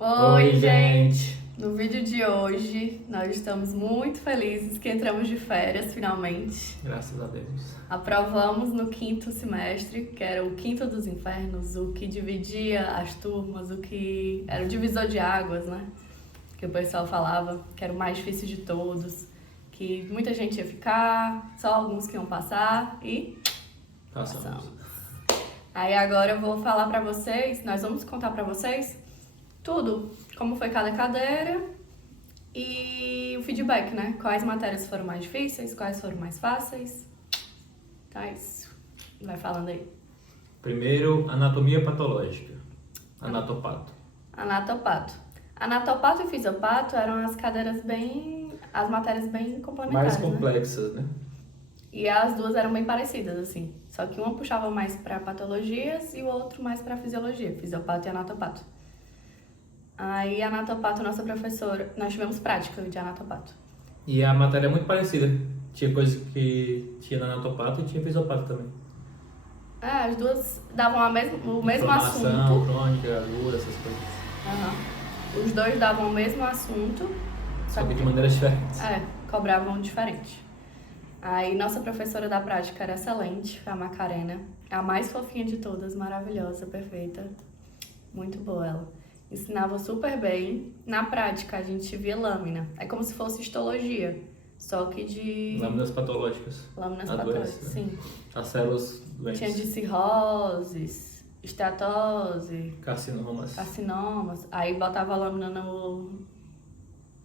Oi, Oi, gente! No vídeo de hoje, nós estamos muito felizes que entramos de férias, finalmente. Graças a Deus. Aprovamos no quinto semestre, que era o quinto dos infernos, o que dividia as turmas, o que era o divisor de águas, né? Que o pessoal falava que era o mais difícil de todos, que muita gente ia ficar, só alguns que iam passar e Passamos. Aí agora eu vou falar pra vocês, nós vamos contar pra vocês tudo, como foi cada cadeira e o feedback, né? Quais matérias foram mais difíceis, quais foram mais fáceis. Então é isso. Vai falando aí. Primeiro, anatomia patológica. Anatopato. Anatopato. Anatopato e fisiopato eram as matérias bem complementares, Mais né? complexas, né? E as duas eram bem parecidas, assim. Só que uma puxava mais pra patologias e o outro mais pra fisiologia, fisiopato e anatopato. Aí, anatopato, nossa professora, nós tivemos prática de anatopato. E a matéria é muito parecida. Tinha coisa que tinha na anatopato e tinha fisiopato também. As duas davam o mesmo Inflamação, assunto. crônica, agulha, essas coisas. Aham. Os dois davam o mesmo assunto, Só que de maneiras diferentes. cobravam diferente. Aí, nossa professora da prática era excelente, a Macarena. A mais fofinha de todas, maravilhosa, perfeita. Muito boa ela. Ensinava super bem. Na prática, a gente via lâmina. É como se fosse histologia, só que de Lâminas patológicas. lâminas A patológicas. doença, Sim. As células doentes. Tinha de cirroses, esteatose, Carcinomas. carcinomas. Aí botava a lâmina no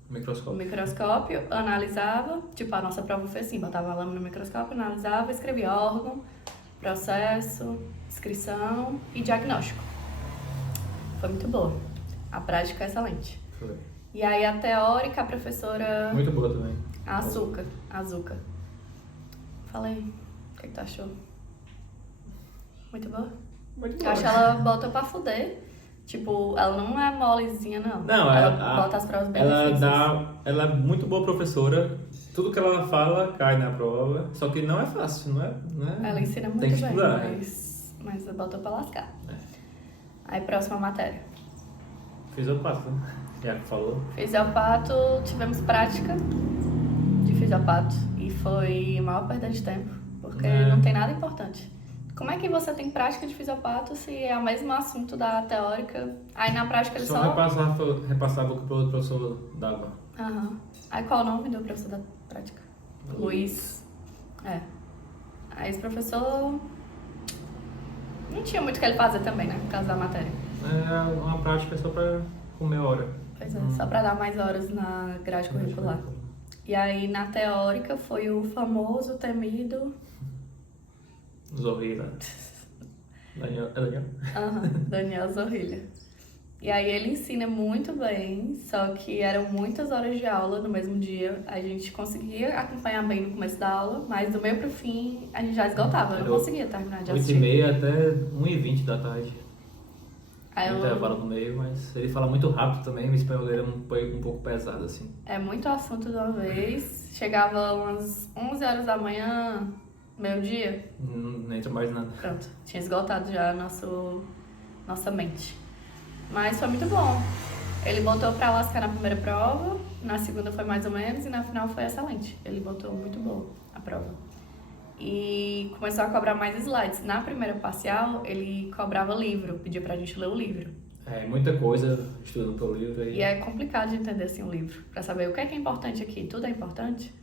Microscópio. microscópio, analisava. Tipo, a nossa prova foi assim: botava a lâmina no microscópio, analisava, escrevia órgão, processo, descrição e diagnóstico. Foi muito boa. A prática é excelente. Foi. E aí a teórica, a professora Muito boa também. Azuca. Falei, o que tu achou? Muito boa? Muito Eu boa. acho que ela bota pra fuder. Tipo, ela não é molezinha, não. Não, ela bota as provas bem difíceis. Ela é muito boa professora. Tudo que ela fala cai na prova. Só que não é fácil, não é? Ela ensina muito Tem que bem, estudar. mas ela botou pra lascar. É. Aí, próxima matéria. Fisiopato, né? Já que falou. Fisiopato, tivemos prática de fisiopato. E foi a maior perda de tempo, porque não tem nada importante. Como é que você tem prática de fisiopato se é o mesmo assunto da teórica? Aí na prática ele Só repassava o que o professor dava. Aham. Aí qual o nome do professor da prática? Luiz. Aí esse professor não tinha muito o que ele fazer também, né? Por causa da matéria. É uma prática só pra comer hora. Pois é, só pra dar mais horas na grade curricular. E aí na teórica foi o famoso, temido Zorrilla. Daniel? É Daniel? Daniel Zorrilha. E aí ele ensina muito bem, só que eram muitas horas de aula no mesmo dia. A gente conseguia acompanhar bem no começo da aula, mas do meio pro fim a gente já esgotava. Eu não conseguia terminar de assistir. 8h30 até 1h20 da tarde. Aí No intervalo no meio, mas ele fala muito rápido também, o espanhol dele é um pouco pesado, assim. É muito assunto de uma vez. Chegava umas 11 horas da manhã, meio-dia. Não entra mais nada. Pronto, tinha esgotado já nossa mente. Mas foi muito bom. Ele botou pra lascar na primeira prova, na segunda foi mais ou menos e na final foi excelente. Ele botou muito boa a prova. E começou a cobrar mais slides. Na primeira parcial, ele cobrava livro, pedia pra gente ler o livro. É, muita coisa estudando pelo livro aí. E é complicado de entender assim o livro, pra saber o que é importante aqui. Tudo é importante.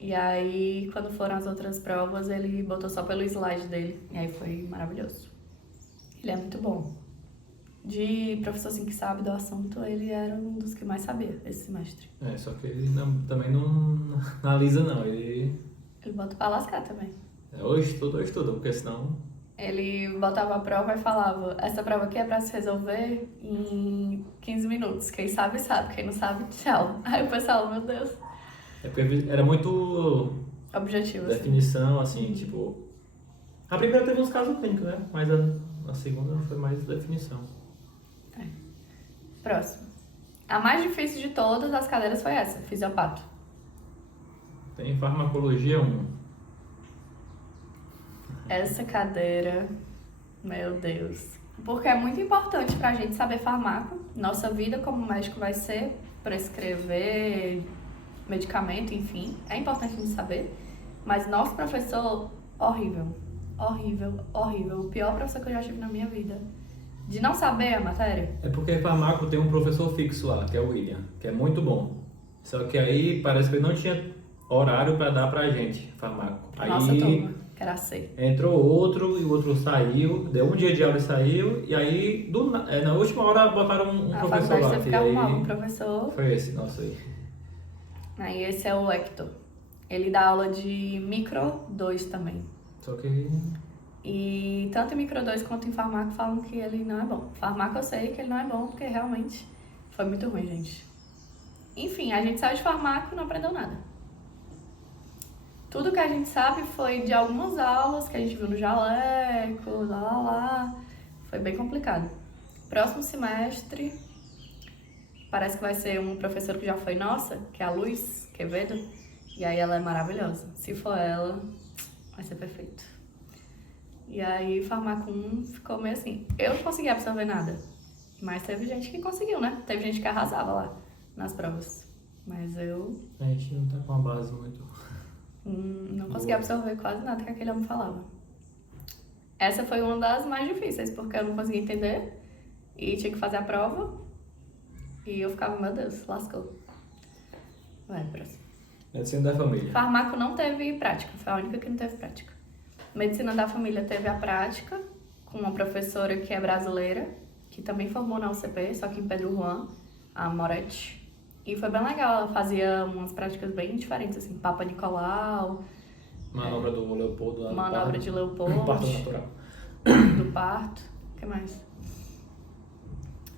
E aí, quando foram as outras provas, ele botou só pelo slide dele. E aí foi maravilhoso. Ele é muito bom. De professor assim que sabe do assunto, ele era um dos que mais sabia esse semestre. É, só que ele também não analisa não, ele bota pra lascar também. ou estuda, porque senão... Ele botava a prova e falava: essa prova aqui é pra se resolver em 15 minutos. Quem sabe, sabe. Quem não sabe, tchau. Aí o pessoal, meu Deus. É porque era muito Objetivo, assim. definição, assim, tipo... A primeira teve uns casos clínicos, né? Mas a segunda foi mais definição. Próximo. A mais difícil de todas as cadeiras foi essa, fisiopato. Tem farmacologia 1. Essa cadeira, meu Deus. Porque é muito importante pra gente saber farmaco. Nossa vida como médico vai ser prescrever medicamento, enfim. É importante a gente saber. Mas nosso professor, horrível. Horrível, horrível. O pior professor que eu já tive na minha vida. De não saber a matéria. É porque farmaco tem um professor fixo lá, que é o William, que é muito bom. Só que aí parece que ele não tinha horário pra dar pra gente, farmaco. Aí Nossa turma, que era C. entrou outro e o outro saiu, deu um dia de aula e saiu, e aí na última hora botaram um A professor faculdade lá. teve que E arrumar um aí professor. foi esse, nosso aí. Aí esse é o Hector. Ele dá aula de micro 2 também. Só que E tanto em micro 2 quanto em farmaco falam que ele não é bom. Farmaco eu sei que ele não é bom, porque realmente foi muito ruim, gente. Enfim, a gente saiu de farmaco e não aprendeu nada. Tudo que a gente sabe foi de algumas aulas que a gente viu no jaleco, lá. Foi bem complicado. Próximo semestre, parece que vai ser um professor que já foi nossa, que é a Luz Quevedo. E aí ela é maravilhosa. Se for ela, vai ser perfeito. E aí, farmaco 1 ficou meio assim. Eu não consegui absorver nada. Mas teve gente que conseguiu, né? Teve gente que arrasava lá nas provas. Mas eu a gente não tá com a base muito. não consegui absorver quase nada que aquele homem falava. Essa foi uma das mais difíceis, porque eu não conseguia entender. E tinha que fazer a prova. E eu ficava, meu Deus, lascou. Vai, próximo. Medicina da família. Farmaco não teve prática, foi a única que não teve prática. Medicina da família teve a prática com uma professora que é brasileira, que também formou na UCP, só que em Pedro Juan, a Moretti. E foi bem legal, ela fazia umas práticas bem diferentes, assim, Papa Nicolau, Manobra do Leopoldo lá no manobra parto. de Leopoldo, Parto natural. do parto, o que mais?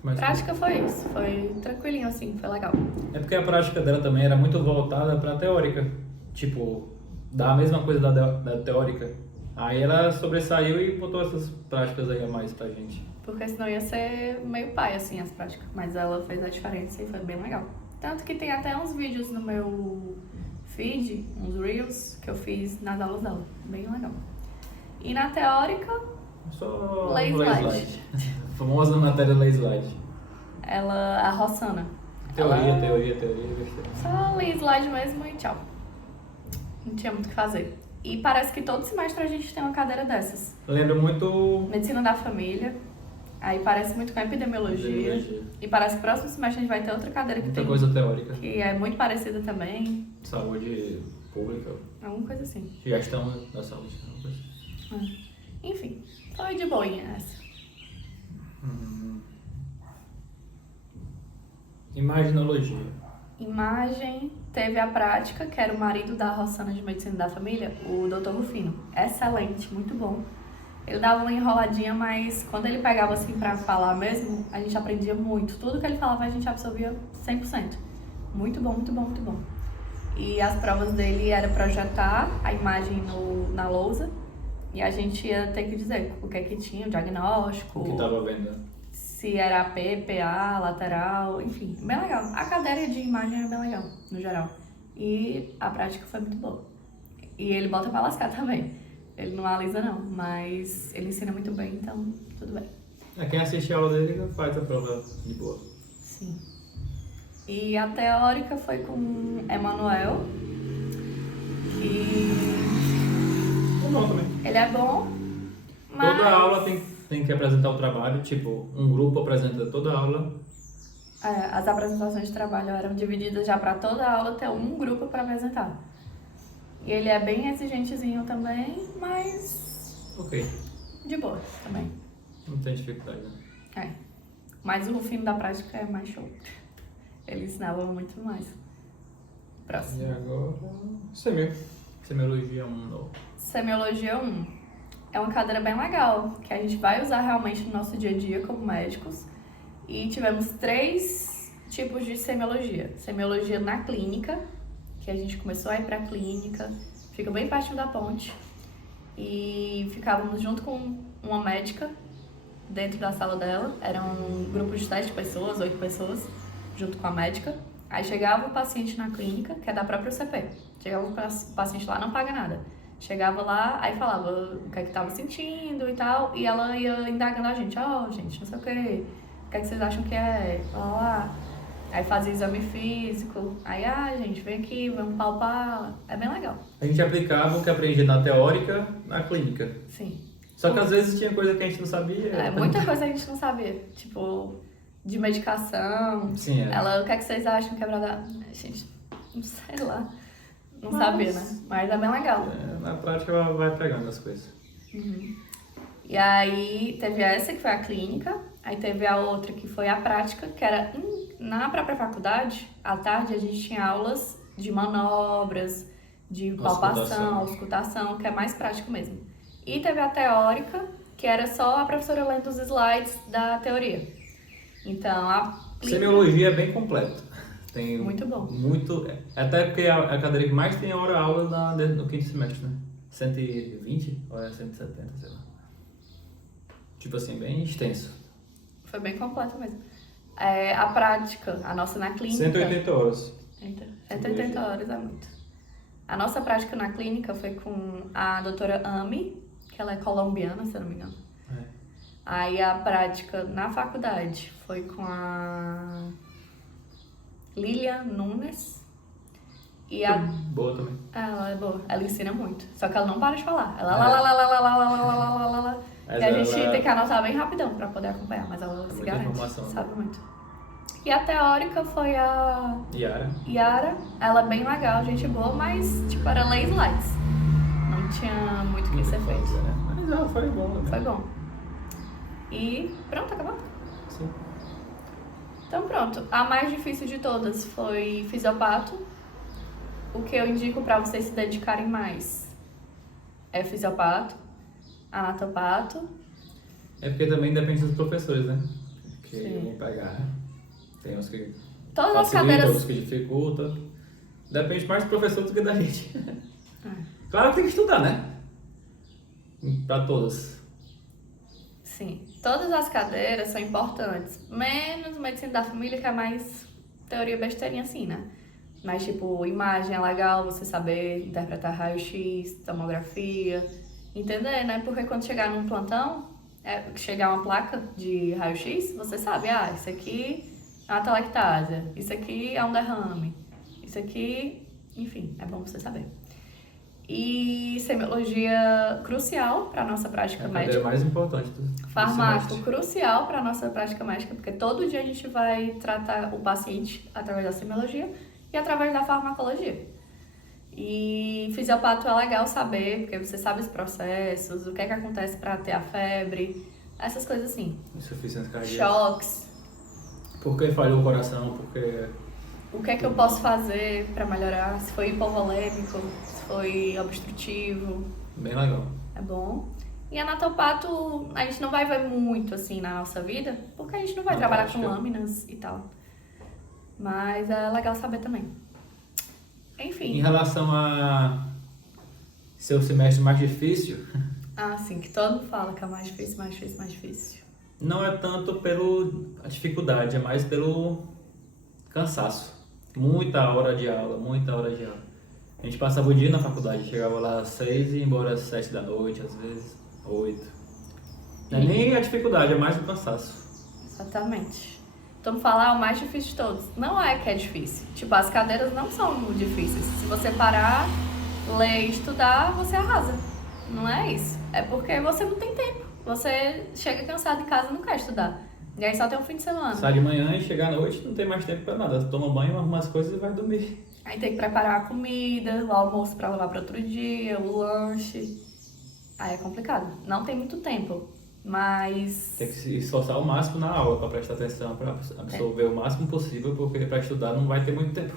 Mas Prática foi isso, foi tranquilinho assim, foi legal. é porque a prática dela também era muito voltada pra teórica. Tipo, dá a mesma coisa da teórica. Aí ela sobressaiu e botou essas práticas aí a mais pra gente. Porque senão ia ser meio pai, assim, as práticas. Mas ela fez a diferença e foi bem legal. Tanto que tem até uns vídeos no meu feed, uns reels, que eu fiz nas aulas dela. Bem legal. E na teórica, Só Lay lay slide. A famosa matéria lay slide. a Rossana. Teoria, ela besteira. só lay slide mesmo e tchau. Não tinha muito o que fazer. E parece que todo semestre a gente tem uma cadeira dessas. Lembra muito Medicina da família. Aí parece muito com epidemiologia. E parece que o próximo semestre a gente vai ter outra cadeira que muita tem, coisa teórica. que é muito parecida também. Saúde pública. Alguma coisa assim. Gestão da saúde. Alguma coisa assim. Enfim, foi de boinha essa. Imaginologia. Imagem, teve a prática, que era o marido da Rossana de Medicina da Família, o Dr. Rufino. Excelente, muito bom. Ele dava uma enroladinha, mas quando ele pegava assim pra falar mesmo, a gente aprendia muito. Tudo que ele falava a gente absorvia 100%. Muito bom, muito bom, muito bom. E as provas dele era projetar a imagem na lousa e a gente ia ter que dizer o que é que tinha, o diagnóstico, O que tava vendo. se era AP, PA, lateral, enfim, bem legal. A cadeira de imagem é bem legal, no geral. E a prática foi muito boa. E ele bota pra lascar também. Ele não alisa não, mas ele ensina muito bem, então tudo bem. Quem assiste a aula dele faz a prova de boa. Sim. E a teórica foi com Emanuel, que Ou não também. ele é bom, mas... Toda aula tem que apresentar o trabalho, tipo, um grupo apresenta toda a aula. As apresentações de trabalho eram divididas já para toda a aula ter um grupo para apresentar. E ele é bem exigentezinho também, mas Ok, de boa também. não tem dificuldade, né? É. Mas o Rufino da prática é mais show. Ele ensinava muito mais. E Próximo. agora... Semiologia 1, não. Semiologia 1. É uma cadeira bem legal, que a gente vai usar realmente no nosso dia a dia como médicos. E tivemos 3 tipos de semiologia. Semiologia na clínica, que a gente começou a ir pra clínica, fica bem pertinho da ponte. E ficávamos junto com uma médica dentro da sala dela. Era um grupo de 7 pessoas, 8 pessoas, junto com a médica. Aí chegava o paciente na clínica, que é da própria UCP. Chegava o paciente lá, não paga nada. Chegava lá, aí falava o que é que tava sentindo e tal, e ela ia indagando a gente, gente, não sei o que é que vocês acham que é? Lá. Aí fazia exame físico, aí, gente, vem aqui, vamos palpar, é bem legal. A gente aplicava o que aprendia na teórica na clínica. Sim. Só que às vezes tinha coisa que a gente não sabia. Muita coisa a gente não sabia, tipo, de medicação. Sim, Ela, o que é que vocês acham que é pra dar? Gente, não sei lá. Não sabia, né? Mas é bem legal. Na prática vai pegando as coisas. E aí teve essa que foi a clínica, aí teve a outra que foi a prática, que era na própria faculdade, à tarde a gente tinha aulas de manobras, de palpação, auscultação, que é mais prático mesmo. E teve a teórica, que era só a professora lendo os slides da teoria. Então, a semiologia é bem completa. Tem muito bom. Até porque é a cadeira que mais tem hora-aula no quinto semestre, né? 120 ou é 170, sei lá. Tipo assim, bem extenso. Foi bem completo mesmo. A prática, a nossa na clínica... 180 horas. 180 horas é muito. A nossa prática na clínica foi com a doutora Ami, que ela é colombiana, se eu não me engano. Aí a prática na faculdade foi com a Lilian Nunes. E boa também. Ela é boa, ela ensina muito. Só que ela não para de falar. Ela e a gente tem que anotar bem rapidão pra poder acompanhar, mas ela se garante, sabe muito. E a teórica foi a Yara. Ela é bem legal, gente boa, mas tipo, era ler slides. Não tinha muito o que ser feito. Mas ela foi bom, né? Foi bom. E pronto, acabou? Sim. Então pronto, a mais difícil de todas foi fisiopato. O que eu indico pra vocês se dedicarem mais é fisiopato, anatopato. É porque também depende dos professores, né? Que Sim. vão pegar. Tem uns que todas as facilitam, cadeiras... outros que dificultam. Depende mais do professor do que da gente. Claro que tem que estudar, né? Pra todas. Sim, todas as cadeiras são importantes, menos medicina da família, que é mais teoria besteirinha assim, né? Mas, tipo, imagem é legal você saber interpretar raio-x, tomografia, entender, né? Porque quando chegar num plantão, chegar uma placa de raio-x, você sabe, isso aqui é uma atelectásia, isso aqui é um derrame, isso aqui, enfim, é bom você saber. E semiologia crucial para nossa prática médica. É a mais importante do Farmaco crucial para nossa prática médica, porque todo dia a gente vai tratar o paciente através da semiologia e através da farmacologia. E fisiopato é legal saber, porque você sabe os processos, o que é que acontece para ter a febre, essas coisas assim. Insuficiência cardíaca. Choques. Por que falhou o coração? Porque... O que é que eu posso fazer para melhorar? Se foi hipovolêmico, se foi obstrutivo. Bem legal. É bom. E anatopato a gente não vai ver muito assim na nossa vida, porque a gente não vai trabalhar com lâminas e tal. Mas é legal saber também. Enfim. Em relação a seu semestre mais difícil... Sim, que todo mundo fala que é mais difícil, mais difícil, mais difícil. Não é tanto pela dificuldade, é mais pelo cansaço. Muita hora de aula, muita hora de aula. A gente passava o dia na faculdade, chegava lá às 6 e ia embora às 7 da noite, às vezes 8. Não é nem a dificuldade, é mais o cansaço. Exatamente. Então, falar o mais difícil de todos. Não é que é difícil. Tipo, as cadeiras não são difíceis. Se você parar, ler e estudar, você arrasa. Não é isso. É porque você não tem tempo. Você chega cansado em casa e não quer estudar. E aí só tem um fim de semana. Sai de manhã e chega à noite, não tem mais tempo pra nada. Toma banho, arruma as coisas e vai dormir. Aí tem que preparar a comida, o almoço pra levar para outro dia, o lanche. Aí é complicado. Não tem muito tempo, mas... Tem que se esforçar ao máximo na aula pra prestar atenção, pra absorver o máximo possível, porque pra estudar não vai ter muito tempo.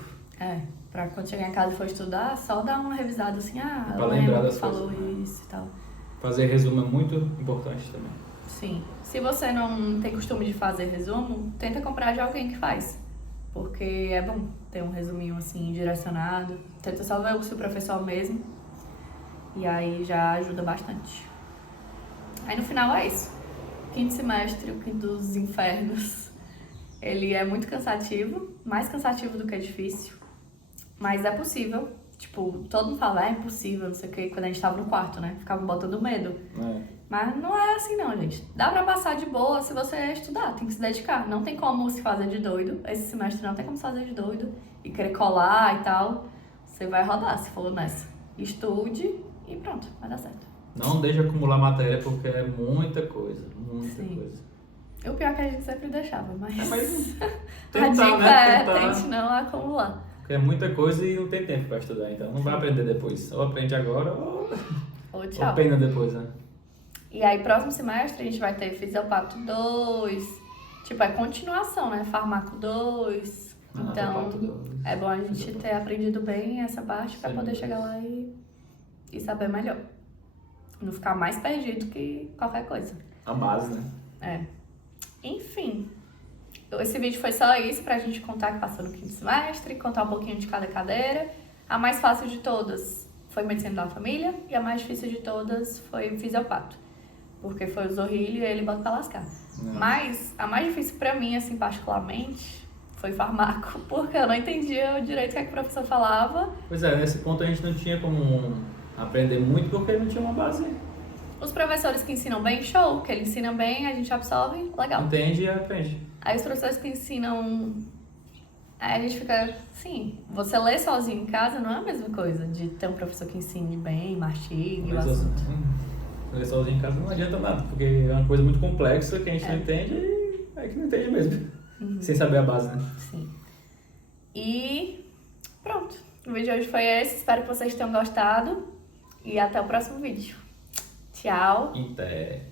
Pra quando chegar em casa e for estudar, só dar uma revisada assim, pra lembrar das falou coisas, isso e tal. Fazer resumo é muito importante também. Sim. Se você não tem costume de fazer resumo, tenta comprar de alguém que faz. Porque é bom ter um resuminho assim, direcionado. Tenta só ver o seu professor mesmo. E aí já ajuda bastante. Aí no final é isso. Quinto semestre, o quinto dos infernos. Ele é muito cansativo. Mais cansativo do que difícil. Mas é possível. Tipo, todo mundo falava, é impossível, não sei o que, quando a gente tava no quarto, né? Ficava botando medo. Mas não é assim não, gente. Dá pra passar de boa se você estudar, tem que se dedicar. Não tem como se fazer de doido. Esse semestre não tem como se fazer de doido e querer colar e tal. Você vai rodar se for nessa. Estude e pronto, vai dar certo. Não deixe acumular matéria porque é muita coisa, muita coisa. O pior é que a gente sempre deixava, mas a tentar, dica né? é tente não acumular. Porque é muita coisa e não tem tempo pra estudar, então não vai aprender depois. Ou aprende agora ou Tchau. pena depois, né? E aí, próximo semestre, a gente vai ter Fisiopato 2. Tipo, é continuação, né? Farmaco 2. Então, é bom a gente ter aprendido bem essa parte pra poder chegar lá e saber melhor. Não ficar mais perdido que qualquer coisa. A base, né? É. Enfim, esse vídeo foi só isso pra gente contar que passou no quinto semestre, contar um pouquinho de cada cadeira. A mais fácil de todas foi Medicina da Família e a mais difícil de todas foi Fisiopato. Porque foi o Zorrilho e ele bota pra lascar. Mas a mais difícil pra mim, assim, particularmente, foi Farmaco, porque eu não entendia o direito que o professor falava. Pois é, nesse ponto a gente não tinha como aprender muito porque não tinha uma base. Os professores que ensinam bem, show, que eles ensinam bem, a gente absorve, legal. Entende e aprende. Aí os professores que ensinam, aí a gente fica, sim, você lê sozinho em casa não é a mesma coisa de ter um professor que ensine bem, mastigue o assunto. Ler sozinho em casa não adianta nada, porque é uma coisa muito complexa que a gente não entende e é que não entende mesmo. Sem saber a base, né? Sim. E pronto, o vídeo de hoje foi esse, espero que vocês tenham gostado e até o próximo vídeo. Tchau! Até.